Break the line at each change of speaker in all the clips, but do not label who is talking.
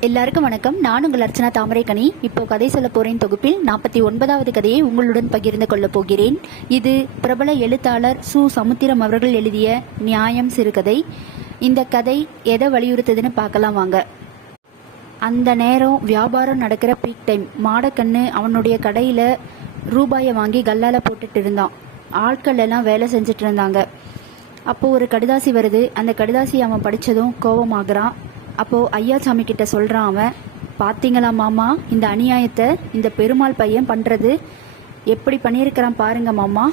எல்லாருக்கும் வணக்கம். நான் உங்கள் அர்ச்சனா தாமரைக்கனி. இப்போ கதை சொல்ல போறேன் தொகுப்பில் நாற்பத்தி ஒன்பதாவது கதையை உங்களுடன் பகிர்ந்து கொள்ளப் போகிறேன். இது பிரபல எழுத்தாளர் சு. சமுத்திரம் அவர்கள் எழுதிய நியாயம் சிறுகதை. இந்த கதை எதை வலியுறுத்துதுன்னு பார்க்கலாம் வாங்க. அந்த நேரம் வியாபாரம் நடக்கிற பீக் டைம் மாடக்கண்ணு அவனுடைய கடையில் ரூபாயை வாங்கி கல்லால போட்டுட்டு இருந்தான். ஆட்கள் எல்லாம் வேலை செஞ்சுட்டு இருந்தாங்க. அப்போ ஒரு கடிதாசி வருது. அந்த கடிதாசி அவன் படித்ததும் கோபமாகறான். அப்போது ஐயாசாமி கிட்ட சொல்கிறான் அவன் பார்த்தீங்களா மாமா இந்த அநியாயத்தை இந்த பெருமாள் பையன் பண்ணுறது எப்படி பண்ணியிருக்கிறான் பாருங்க மாமா.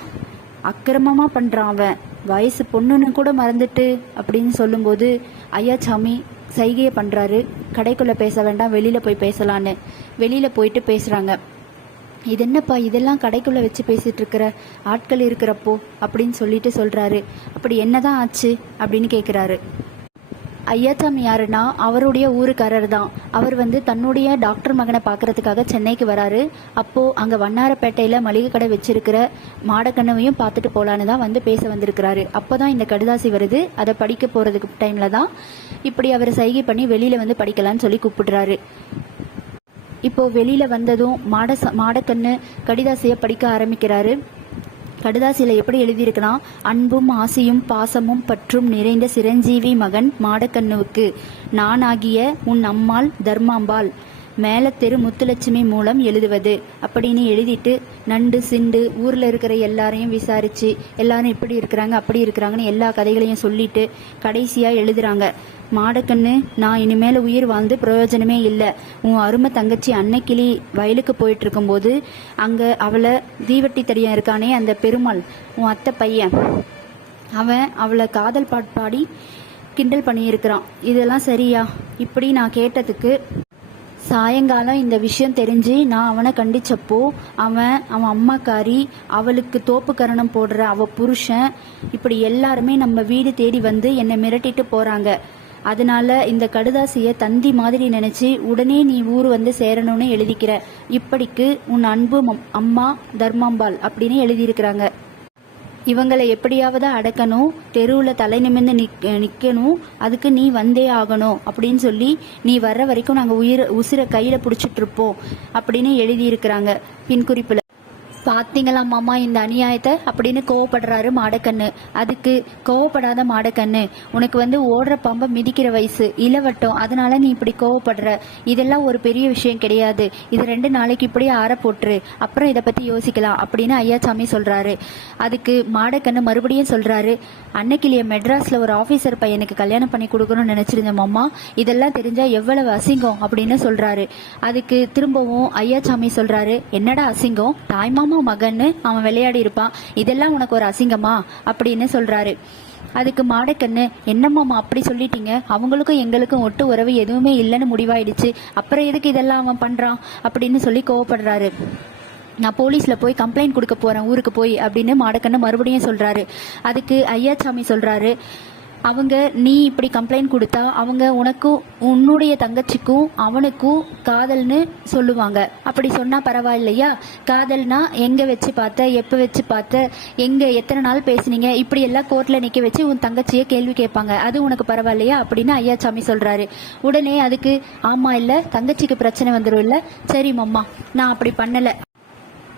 அக்கிரமமாக பண்ணுறான் அவன். வயசு பொண்ணுன்னு கூட மறந்துட்டு அப்படின்னு சொல்லும்போது ஐயாசாமி சைகையை பண்ணுறாரு கடைக்குள்ளே பேச வேண்டாம் வெளியில் போய் பேசலான்னு. வெளியில் போயிட்டு பேசுகிறாங்க இது என்னப்பா இதெல்லாம் கடைக்குள்ளே வச்சு பேசிட்டு இருக்கிற ஆட்கள் இருக்கிறப்போ? அப்படின்னு சொல்லிட்டு சொல்கிறாரு அப்படி என்னதான் ஆச்சு? அப்படின்னு கேட்குறாரு ஐயாச்சாமி யாருன்னா அவருடைய ஊருக்காரர் தான் அவர் வந்து தன்னுடைய டாக்டர் மகனை பார்க்கறதுக்காக சென்னைக்கு வராரு. அப்போ அங்கே வண்ணாரப்பேட்டையில் மளிகை கடை வச்சிருக்கிற மாடக்கண்ணவையும் பார்த்துட்டு போகலான்னு தான் வந்து பேச வந்திருக்கிறாரு. அப்போ தான் இந்த கடிதாசி வருது. அதை படிக்க போகிறதுக்கு டைமில் தான் இப்படி அவர் சைகை பண்ணி வெளியில் வந்து படிக்கலான்னு சொல்லி கூப்பிடுறாரு. இப்போ வெளியில் வந்ததும் மாட மாடக்கண்ணு கடிதாசியை படிக்க ஆரம்பிக்கிறாரு. கடுதாசியில் எப்படி எழுதியிருக்குன்னா அன்பும் ஆசையும் பாசமும் பற்றும் நிறைந்த சிரஞ்சீவி மகன் மாடக்கண்ணுவுக்கு. நானாகிய உன் அம்மாள் தர்மாம்பாள். மேலத்தெரு முத்துலட்சுமி மூலம் எழுதுவது. அப்படின்னு எழுதிட்டு நண்டு சிண்டு ஊரில் இருக்கிற எல்லாரையும் விசாரிச்சு எல்லாரும் இப்படி இருக்கிறாங்க அப்படி இருக்கிறாங்கன்னு எல்லா கதைகளையும் சொல்லிட்டு கடைசியாக எழுதுறாங்க. மாடக்கண்ணு நான் இனிமேல் உயிர் வாழ்ந்து பிரயோஜனமே இல்லை. உன் அருமை தங்கச்சி அன்னைக்கிளி வயலுக்கு போயிட்டு இருக்கும்போது அங்கே அவளை தீவட்டி தடியன் இருக்கானே அந்த பெருமாள் உன் அத்தை பையன். அவன் அவளை காதல் பாட்டு பாடி கிண்டல் பண்ணியிருக்கிறான். இதெல்லாம் சரியா? இப்படி நான் கேட்டதுக்கு சாயங்காலம் இந்த விஷயம் தெரிஞ்சு நான் அவனை கண்டிச்சப்போ அவன் அவன் அம்மாக்காரி அவளுக்கு தோப்பு கரணம் போடுற அவ புருஷன் இப்படி எல்லாருமே நம்ம வீடு தேடி வந்து என்னை மிரட்டிட்டு போறாங்க. அதனால இந்த கடுதாசிய தந்தி மாதிரி நினைச்சு உடனே நீ ஊர் வந்து சேரணும்னு எழுதிக்கிற. இப்படிக்கு உன் அன்பு மம்- அம்மா தர்மாம்பாள் அப்படின்னு எழுதியிருக்கிறாங்க. இவங்களை எப்படியாவது அடக்கணும் தெருவில் தலை நிமிர்ந்து நிக் நிற்கணும் அதுக்கு நீ வந்தே ஆகணும் அப்படின்னு சொல்லி நீ வர்ற வரைக்கும் நாங்கள் உயிர் உசிரை கையில் பிடிச்சிட்ருப்போம் அப்படின்னு எழுதியிருக்கிறாங்க பின் குறிப்பில். பார்த்தீங்களா மாமா இந்த அநியாயத்தை? அப்படின்னு கோவப்படுறாரு மாடக்கண்ணு. அதுக்கு கோவப்படாத மாடக்கண்ணு உனக்கு வந்து ஓடுற பம்பை மிதிக்கிற வயசு இளவட்டம் அதனால நீ இப்படி கோவப்படுற. இதெல்லாம் ஒரு பெரிய விஷயம் கிடையாது. இது ரெண்டு நாளைக்கு இப்படியே ஆற போட்டுரு. அப்புறம் இதை பற்றி யோசிக்கலாம் அப்படின்னு ஐயாசாமி சொல்கிறாரு அதுக்கு மாடக்கண்ணு மறுபடியும் சொல்கிறாரு அன்னைக்கிளிய மெட்ராஸில் ஒரு ஆஃபீஸர் பையனுக்கு கல்யாணம் பண்ணி கொடுக்கணும்னு நினச்சிருந்தேன் மாமா. இதெல்லாம் தெரிஞ்சால் எவ்வளவு அசிங்கம்? அப்படின்னு சொல்கிறாரு அதுக்கு திரும்பவும் ஐயாசாமி சொல்கிறாரு என்னடா அசிங்கம்? தாய்மாமா மகன்னு அவன் விளையாடி இருப்பான். இதெல்லாம் உனக்கு ஒரு அசிங்கமா? அப்படின்னு சொல்றாரு. அதுக்கு மாடக்கண்ணு என்னம்மாமா அப்படி சொல்லிட்டீங்க? அவங்களுக்கும் எங்களுக்கும் ஒட்டு உறவு எதுவுமே இல்லைன்னு முடிவாயிடுச்சு. அப்புறம் எதுக்கு இதெல்லாம் அவன் பண்றான்? அப்படின்னு சொல்லி கோவப்படுறாரு. நான் போலீஸ்ல போய் கம்ப்ளைண்ட் கொடுக்க போறேன் ஊருக்கு போய் அப்படின்னு மாடக்கண்ணு மறுபடியும் சொல்றாரு. அதுக்கு ஐயாச்சாமி சொல்றாரு அவங்க நீ இப்படி கம்ப்ளைண்ட் கொடுத்தா அவங்க உனக்கும் உன்னுடைய தங்கச்சிக்கும் அவனுக்கும் காதல்னு சொல்லுவாங்க. அப்படி சொன்னால் பரவாயில்லையா? காதல்னா எங்கே வச்சு பார்த்த எப்போ வச்சு பார்த்த எங்கே எத்தனை நாள் பேசுனீங்க? இப்படி எல்லாம் கோர்ட்டில் நிற்க வச்சு உன் தங்கச்சியை கேள்வி கேட்பாங்க. அது உனக்கு பரவாயில்லையா? அப்படின்னு ஐயாசாமி சொல்கிறாரு உடனே அதுக்கு ஆமாம் இல்லை தங்கச்சிக்கு பிரச்சனை வந்துடும் இல்லை? சரி மம்மா நான் அப்படி பண்ணலை.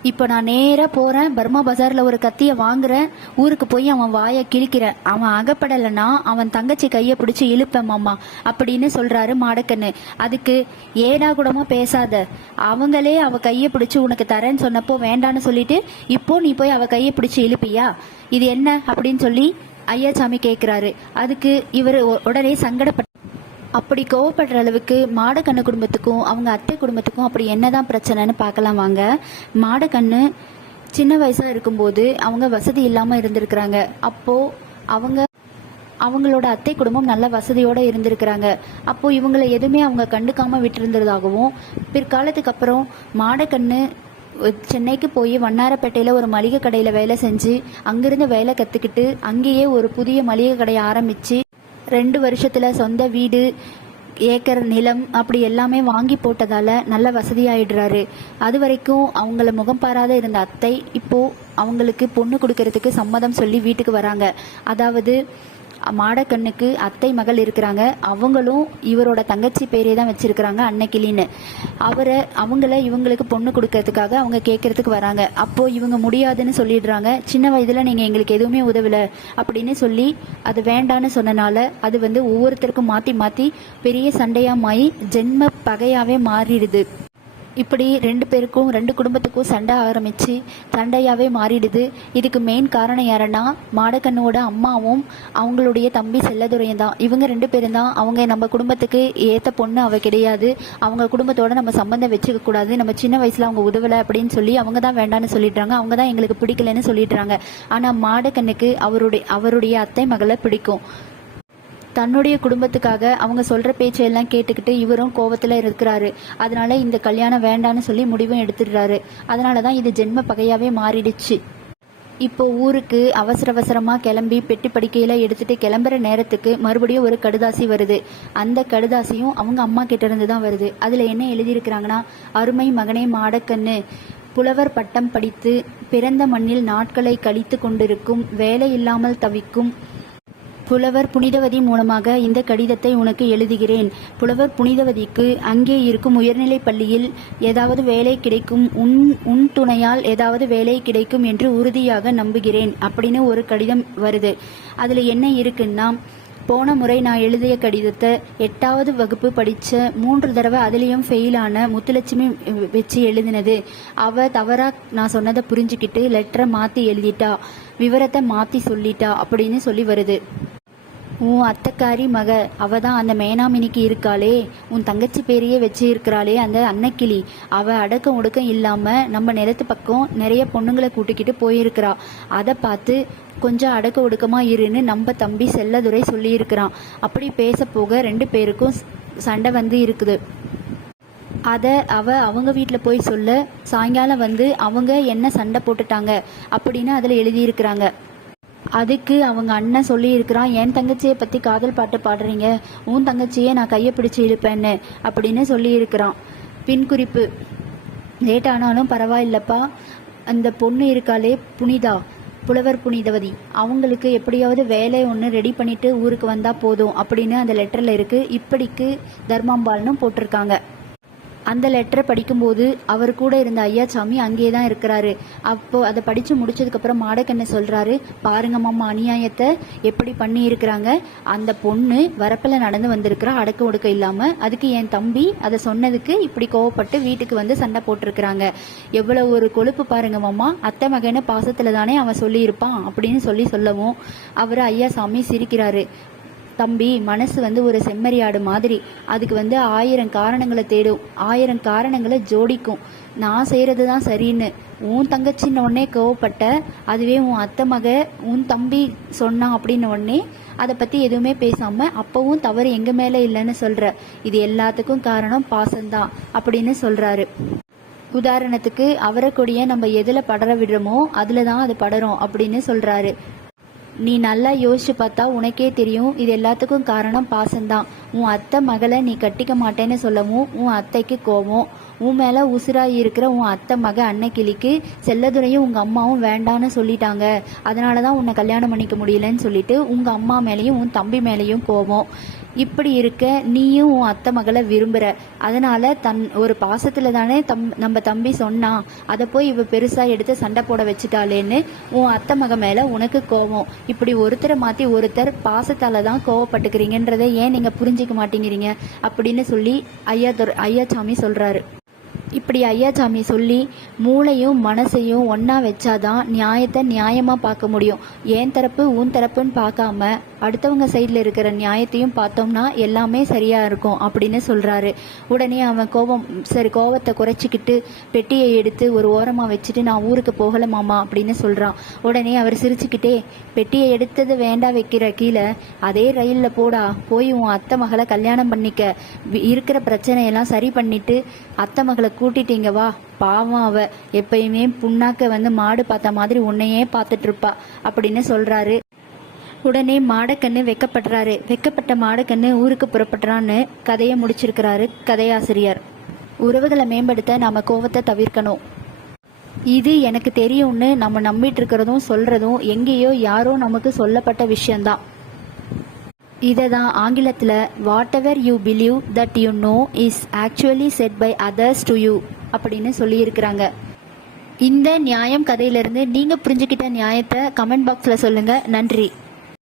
இப்போ நான் நேராக போகிறேன் பர்மா பஜாரில் ஒரு கத்தியை வாங்குறேன். ஊருக்கு போய் அவன் வாயை கிழிக்கிறேன். அவன் அகப்படலைன்னா அவன் தங்கச்சி கையை பிடிச்சி இழுப்பேன் மாமா. அப்படின்னு சொல்கிறாரு மாடக்கண்ணு. அதுக்கு ஏடா கூடமா பேசாத. அவங்களே அவள் கையை பிடிச்சி உனக்கு தரேன்னு சொன்னப்போ வேண்டான்னு சொல்லிட்டு இப்போ நீ போய் அவள் கையை பிடிச்சி இழுப்பியா? இது என்ன? அப்படின்னு சொல்லி ஐயாசாமி கேட்குறாரு அதுக்கு இவர் உடனே சங்கடப்பட்டு அப்படி கோவப்படுற அளவுக்கு மாடக்கண்ணு குடும்பத்துக்கும் அவங்க அத்தை குடும்பத்துக்கும் அப்படி என்னதான் பிரச்சனைன்னு பார்க்கலாம் வாங்க. மாடக்கண்ணு சின்ன வயசாக இருக்கும்போது அவங்க வசதி இல்லாமல் இருந்திருக்கிறாங்க. அப்போது அவங்க அவங்களோட அத்தை குடும்பம் நல்ல வசதியோடு இருந்திருக்கிறாங்க. அப்போது இவங்களை எதுவுமே அவங்க கண்டுக்காமல் விட்டிருந்ததாகவும் பிற்காலத்துக்கு அப்புறம் மாடக்கண்ணு சென்னைக்கு போய் வண்ணாரப்பேட்டையில் ஒரு மளிகை கடையில் வேலை செஞ்சு அங்கிருந்து வேலை கற்றுக்கிட்டு அங்கேயே ஒரு புதிய மளிகை கடையை ஆரம்பித்து ரெண்டு வருஷத்துல சொந்த வீடு ஏக்கர் நிலம் அப்படி எல்லாமே வாங்கி போட்டதால நல்ல வசதியாயிடுறாரு. அது வரைக்கும் அவங்கள முகம் பாராத இருந்த அத்தை இப்போ அவங்களுக்கு பொண்ணு கொடுக்கறதுக்கு சம்மதம் சொல்லி வீட்டுக்கு வராங்க. அதாவது மாடக்கண்ணுக்கு அத்தை மகள் இருக்கிறாங்க. அவங்களும் இவரோட தங்கச்சி பேரே தான் வச்சிருக்கிறாங்க அன்னக்கிளின்னு அவரை அவங்கள இவங்களுக்கு பொண்ணு கொடுக்கறதுக்காக அவங்க கேட்கறதுக்கு வராங்க. அப்போ இவங்க முடியாதுன்னு சொல்லிடுறாங்க. சின்ன வயதுல நீங்க எங்களுக்கு எதுவுமே உதவல அப்படின்னு சொல்லி அது வேண்டான்னு சொன்னனால அது வந்து ஒவ்வொருத்தருக்கும் மாத்தி மாத்தி பெரிய சண்டையா மாறி ஜென்ம பகையாவே மாறிடுது. இப்படி ரெண்டு பேருக்கும் ரெண்டு குடும்பத்துக்கும் சண்டை ஆரம்பிச்சு சண்டையாகவே மாறிடுது. இதுக்கு மெயின் காரணம் யாருன்னா மாடக்கண்ணோட அம்மாவும் அவங்களுடைய தம்பி செல்லதுரையும் தான். இவங்க ரெண்டு பேரும் தான் அவங்க நம்ம குடும்பத்துக்கு ஏற்ற பொண்ணு அவ கிடையாது. அவங்க குடும்பத்தோட நம்ம சம்மந்தம் வச்சுக்க கூடாது. நம்ம சின்ன வயசில் அவங்க உதவலை அப்படின்னு சொல்லி அவங்க தான் வேண்டான்னு சொல்லிடுறாங்க அவங்க தான் எங்களுக்கு பிடிக்கலன்னு சொல்லிடுறாங்க ஆனால் மாடக்கண்ணுக்கு அவருடைய அவருடைய அத்தை மகளை பிடிக்கும். தன்னுடைய குடும்பத்துக்காக அவங்க சொல்ற பேச்சையெல்லாம் கேட்டுக்கிட்டு இவரும் கோவத்தில் இருக்கிறாரு. அதனால இந்த கல்யாணம் வேண்டான்னு சொல்லி முடிவும் எடுத்துடுறாரு. அதனால தான் இது ஜென்ம பகையாவே மாறிடுச்சு. இப்போ ஊருக்கு அவசர அவசரமா கிளம்பி பெட்டி படிக்கையில எடுத்துட்டு கிளம்புற நேரத்துக்கு மறுபடியும் ஒரு கடுதாசி வருது. அந்த கடுதாசியும் அவங்க அம்மா கிட்ட இருந்து தான் வருது. அதுல என்ன எழுதியிருக்கிறாங்கன்னா அருமை மகனே மாடக்கண்ணு புலவர் பட்டம் படித்து பிறந்த மண்ணில் நாட்களை கழித்து கொண்டிருக்கும் வேலை இல்லாமல் தவிக்கும் புலவர் புனிதவதி மூலமாக இந்த கடிதத்தை உனக்கு எழுதுகிறேன் புலவர் புனிதவதிக்கு அங்கே இருக்கும் உயர்நிலைப் பள்ளியில் ஏதாவது வேலை கிடைக்கும் உன் உன் துணையால் ஏதாவது வேலை கிடைக்கும் என்று உறுதியாக நம்புகிறேன் அப்படின்னு ஒரு கடிதம் வருது அதில் என்ன இருக்குன்னா போன முறை நான் எழுதிய கடிதத்தை எட்டாவது வகுப்பு படித்த மூன்று தடவை அதுலேயும் ஃபெயிலான முத்துலட்சுமி வச்சு எழுதினது அவள் தவறாக நான் சொன்னதை புரிஞ்சுக்கிட்டு லெட்டரை மாற்றி எழுதிட்டா விவரத்தை மாற்றி சொல்லிட்டா அப்படின்னு சொல்லி வருது உன் அத்தைக்காரி மக அவ தான் அந்த மேனாமினிக்கு இருக்காளே. உன் தங்கச்சி பேரையே வச்சு இருக்கிறாளே அந்த அன்னக்கிளி. அவ அடக்கம் ஒடுக்கம் இல்லாம நம்ம நிலத்து பக்கம் நிறைய பொண்ணுங்களை கூட்டிக்கிட்டு போயிருக்கிறா. அதை பார்த்து கொஞ்சம் அடக்க ஒடுக்கமா இருன்னு நம்ம தம்பி செல்லதுரை சொல்லியிருக்கிறான். அப்படி பேச போக ரெண்டு பேருக்கும் சண்டை வந்து இருக்குது. அதை அவ அவங்க வீட்டில் போய் சொல்ல சாயங்காலம் வந்து அவங்க என்ன சண்டை போட்டுட்டாங்க அப்படின்னு அதில் எழுதியிருக்கிறாங்க. அதுக்கு அவங்க அண்ணன் சொல்லியிருக்கிறான் என் தங்கச்சியை பற்றி காதல் பாட்டு பாடுறீங்க உன் தங்கச்சியை நான் கையை பிடிச்சி இழுப்பேன்னு அப்படின்னு சொல்லியிருக்கிறான். பின் குறிப்பு லேட் ஆனாலும் பரவாயில்லப்பா அந்த பொண்ணு இருக்காளே புனிதா புலவர் புனிதவதி. அவங்களுக்கு எப்படியாவது வேலை ஒன்று ரெடி பண்ணிட்டு ஊருக்கு வந்தால் போதும் அப்படின்னு அந்த லெட்டரில் இருக்குது இப்படிக்கு தர்மாம்பால்னு போட்டிருக்காங்க. அந்த லெட்டரை படிக்கும்போது அவர் கூட இருந்த ஐயாசாமி அங்கேயே தான் இருக்கிறாரு. அப்போ அதை படித்து முடிச்சதுக்கப்புறம் மாடக்கண்ணை சொல்கிறாரு பாருங்க மாமா அநியாயத்தை எப்படி பண்ணி இருக்கிறாங்க அந்த பொண்ணு வரப்பில் நடந்து வந்திருக்கிறா அடக்க ஒடுக்க இல்லாமல் அதுக்கு என் தம்பி அதை சொன்னதுக்கு இப்படி கோவப்பட்டு வீட்டுக்கு வந்து சண்டை போட்டிருக்கிறாங்க. எவ்வளோ ஒரு கொழுப்பு பாருங்க மாமா அத்தை மகன பாசத்தில் தானே அவன் சொல்லியிருப்பான் அப்படின்னு சொல்லி சொல்லவும் அவர் ஐயாசாமி சிரிக்கிறாரு. தம்பி மனசு வந்து ஒரு செம்மறியாடு மாதிரி. அதுக்கு வந்து ஆயிரம் காரணங்களை தேடும். ஆயிரம் காரணங்களை ஜோடிக்கும். நான் செய்கிறது தான் சரின்னு. உன் தங்கச்சின்னு உடனே கோவப்பட்ட அதுவே உன் அத்தை மக உன் தம்பி சொன்னான் அப்படின்னு உடனே அதை பற்றி எதுவுமே பேசாமல் அப்போவும் தவறு எங்கள் மேலே இல்லைன்னு சொல்கிற இது எல்லாத்துக்கும் காரணம் பாசம்தான் அப்படின்னு சொல்கிறாரு உதாரணத்துக்கு அவரைக்கொடியை நம்ம எதில் படர விடுறோமோ அதில் தான் அது படரும் அப்படின்னு சொல்கிறாரு நீ நல்லா யோசிச்சு பார்த்தா உனக்கே தெரியும். இது எல்லாத்துக்கும் காரணம் பாசம்தான். உன் அத்தை மகளை நீ கட்டிக்க மாட்டேன்னு சொல்லவும் உன் அத்தைக்கு கோபம். உன் மேல உசுராகி இருக்கிற உன் அத்தை மக அன்னைக்கிளிக்கு செல்லதுரையும் உங்க அம்மாவும் வேண்டான்னு சொல்லிட்டாங்க. அதனால தான் உன்னை கல்யாணம் பண்ணிக்க முடியலன்னு சொல்லிட்டு உங்க அம்மா மேலேயும் உன் தம்பி மேலேயும் கோபம். இப்படி இருக்க நீயும் உன் அத்தை மகளை விரும்புற. அதனால தன் ஒரு பாசத்துல தானே தம் நம்ம தம்பி சொன்னான் அதை போய் இவ பெருசா எடுத்து சண்டை போட வச்சுட்டாளேன்னு உன் அத்தை மக மேல உனக்கு கோபம் இப்படி ஒருத்தரை மாத்தி ஒருத்தர் பாசத்தால தான் கோவப்பட்டுக்கிறீங்கன்றதை ஏன் நீங்க புரிஞ்சிக்க மாட்டேங்கிறீங்க? அப்படின்னு சொல்லி ஐயா ஐயா சாமி சொல்றாரு. இப்படி ஐயாசாமி சொல்லி மூளையும் மனசையும் ஒன்றா வச்சாதான் நியாயத்தை நியாயமாக பார்க்க முடியும். ஏன் தரப்பு உன் தரப்புன்னு பார்க்காம அடுத்தவங்க சைடில் இருக்கிற நியாயத்தையும் பார்த்தோம்னா எல்லாமே சரியாக இருக்கும் அப்படின்னு சொல்கிறாரு உடனே அவன் கோபம் சரி கோபத்தை குறைச்சிக்கிட்டு பெட்டியை எடுத்து ஒரு ஓரமாக வச்சுட்டு நான் ஊருக்கு போகலை மாமா அப்படின்னு சொல்கிறான் உடனே அவர் சிரிச்சுக்கிட்டே பெட்டியை எடுத்தது வேண்டா வைக்கிற கீழே அதே ரயிலில் போடா போய் உன் அத்தை மகளை கல்யாணம் பண்ணிக்க. வி- இருக்கிற பிரச்சனையெல்லாம் சரி பண்ணிட்டு அத்தை மகளை கூட்டிட்டீங்க வா. பாவம் அவ. எப்பயுமே புண்ணாக்க வந்து மாடு பார்த்த மாதிரி உன்னையே பார்த்துட்டு இருப்பா அப்படின்னு சொல்றாரு. உடனே மாடக்கண்ணு வெக்கப்படுறாரு வெக்கப்பட்ட மாடக்கண்ணு ஊருக்கு புறப்படுறான்னு கதையை முடிச்சிருக்கிறாரு கதையாசிரியர். உறவுகளை மேம்படுத்த நாம கோவத்தை தவிர்க்கணும். இது எனக்கு தெரியும்னு நம்ம நம்பிட்டு இருக்கிறதும் சொல்றதும் எங்கேயோ யாரோ நமக்கு சொல்லப்பட்ட விஷயம்தான். இதை தான் ஆங்கிலத்தில் whatever you believe that you know is actually said by others to you அப்படின்னு சொல்லியிருக்கிறாங்க. இந்த நியாயம் கதையிலிருந்து நீங்கள் புரிஞ்சுக்கிட்ட நியாயத்தை கமெண்ட் பாக்ஸில் சொல்லுங்கள் நன்றி.